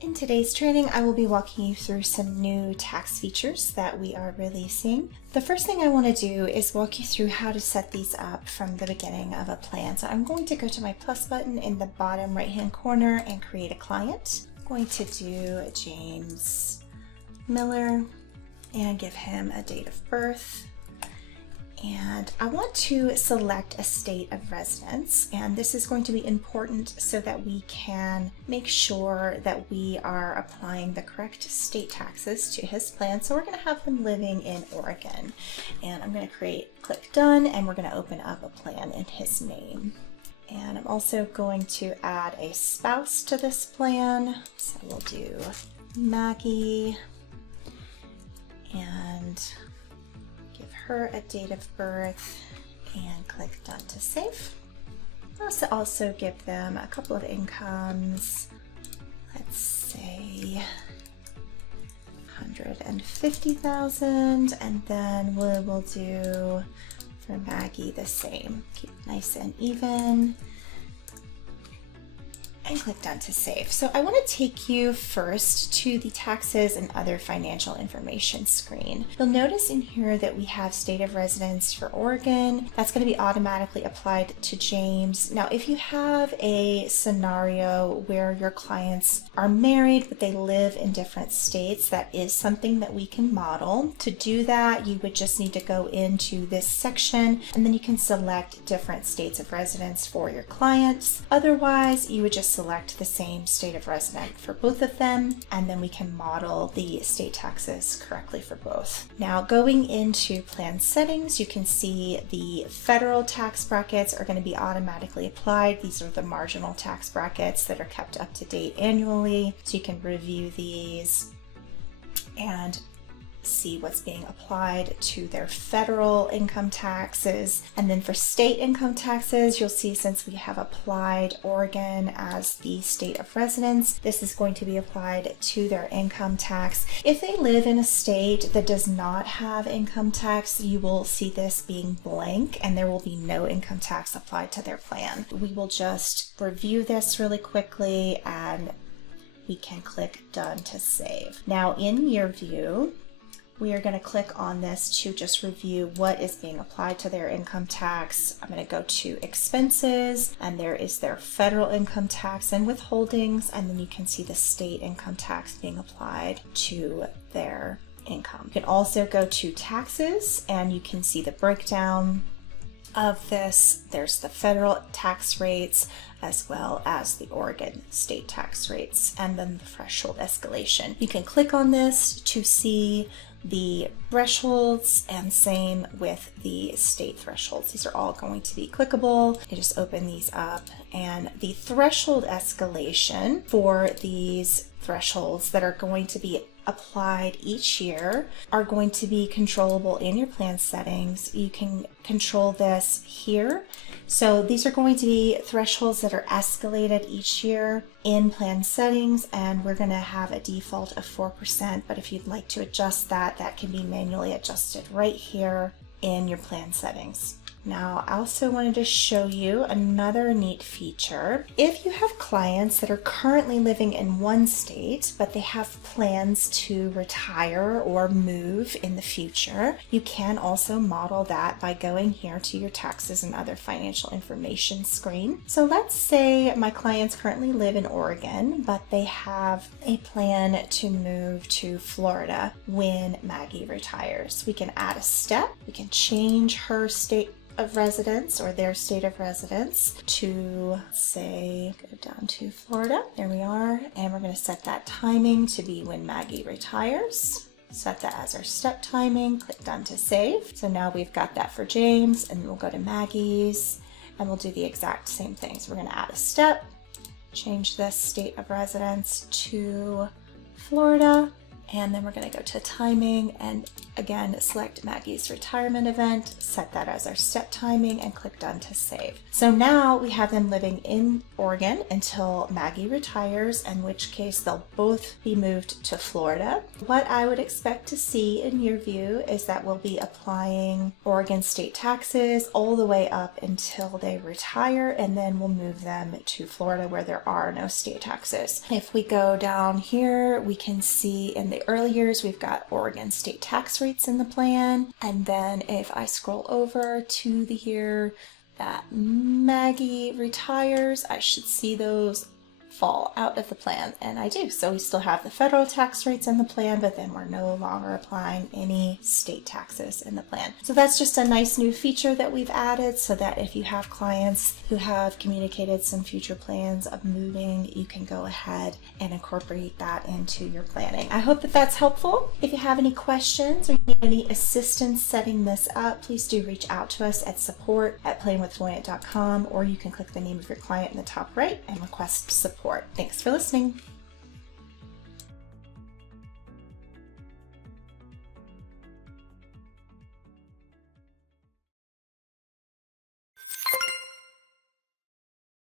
In today's training, I will be walking you through some new tax features that we are releasing. The first thing I want to do is walk you through how to set these up from the beginning of a plan. So I'm going to go to my plus button in the bottom right hand corner and create a client. I'm going to do James Miller and give him a date of birth. And I want to select a state of residence, and this is going to be important so that we can make sure that we are applying the correct state taxes to his plan. So we're going to have him living in Oregon, and I'm going to click done, and we're going to open up a plan in his name. And I'm also going to add a spouse to this plan, so we'll do Maggie and give her a date of birth and click done to save. I'll also give them a couple of incomes. Let's say 150,000, and then we will do for Maggie the same. Keep it nice and even. And click done to save. So I want to take you first to the taxes and other financial information screen. You'll notice in here that we have state of residence for Oregon. That's going to be automatically applied to James. Now, if you have a scenario where your clients are married but they live in different states, that is something that we can model. To do that, you would just need to go into this section and then you can select different states of residence for your clients. Otherwise, you would just select the same state of residence for both of them, and then we can model the state taxes correctly for both. Now, going into plan settings, you can see the federal tax brackets are going to be automatically applied. These are the marginal tax brackets that are kept up to date annually, so you can review these and see what's being applied to their federal income taxes. And then for state income taxes, you'll see since we have applied Oregon as the state of residence, this is going to be applied to their income tax. If they live in a state that does not have income tax, you will see this being blank and there will be no income tax applied to their plan. We will just review this really quickly and we can click done to save. Now in year view, we are going to click on this to just review what is being applied to their income tax. I'm going to go to expenses, and there is their federal income tax and withholdings, and then you can see the state income tax being applied to their income. You can also go to taxes, and you can see the breakdown of this. There's the federal tax rates as well as the Oregon state tax rates, and then the threshold escalation. You can click on this to see the thresholds, and same with the state thresholds. These are all going to be clickable. You just open these up, and the threshold escalation for these thresholds that are going to be applied each year are going to be controllable in your plan settings. You can control this here. So these are going to be thresholds that are escalated each year in plan settings, and we're going to have a default of 4%, but if you'd like to adjust that, that can be manually adjusted right here in your plan settings. Now, I also wanted to show you another neat feature. If you have clients that are currently living in one state, but they have plans to retire or move in the future, you can also model that by going here to your taxes and other financial information screen. So let's say my clients currently live in Oregon, but they have a plan to move to Florida when Maggie retires. We can add a step. We can change her state of residence or their state of residence to, say, go down to Florida. There we are. And we're going to set that timing to be when Maggie retires. Set that as our step timing. Click done to save. So now we've got that for James, and we'll go to Maggie's and we'll do the exact same thing. So we're going to add a step, change this state of residence to Florida, and then we're going to go to timing and Again, select Maggie's retirement event, set that as our step timing, and click Done to save. So now we have them living in Oregon until Maggie retires, in which case they'll both be moved to Florida. What I would expect to see in your view is that we'll be applying Oregon state taxes all the way up until they retire, and then we'll move them to Florida where there are no state taxes. If we go down here, we can see in the early years we've got Oregon state tax rates in the plan, and then if I scroll over to the year that Maggie retires, I should see those fall out of the plan, and I do. So we still have the federal tax rates in the plan, but then we're no longer applying any state taxes in the plan. So that's just a nice new feature that we've added so that if you have clients who have communicated some future plans of moving, you can go ahead and incorporate that into your planning. I hope that that's helpful. If you have any questions or you need any assistance setting this up, please do reach out to us at support@planningwithvoyant.com, or you can click the name of your client in the top right and request support. Thanks for listening.